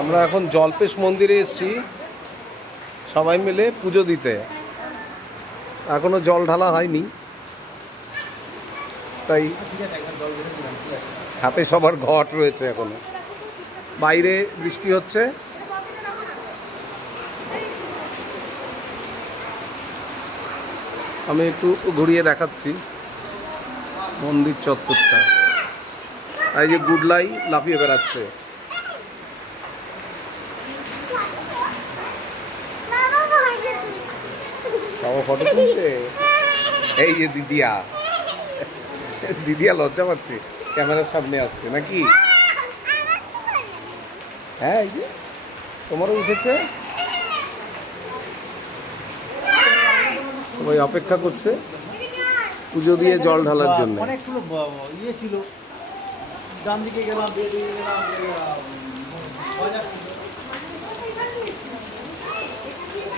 আমরা এখন জলপেশ মন্দিরে এসেছি সবাই মিলে পুজো দিতে। এখনো জল ঢালা হয়নি, তাই হাতে সবার ঘট রয়েছে এখনো। বাইরে বৃষ্টি হচ্ছে। আমি একটু ঘুরিয়ে দেখাচ্ছি মন্দির চত্বরটা। এই যে গুডলাই লাফিয়ে বেড়াচ্ছে। বাবা ফটো তুলছে। এই যে দিদিয়া, দিদিয়া লজ্জা পাচ্ছে ক্যামেরার সামনে আসতে নাকি? হ্যাঁ, এই যে তোমারও উঠেছে। সবাই অপেক্ষা করছে পুজো দিয়ে জল ঢালার জন্য। অনেকগুলো ইয়ে ছিল, ডান দিকে গেলাম,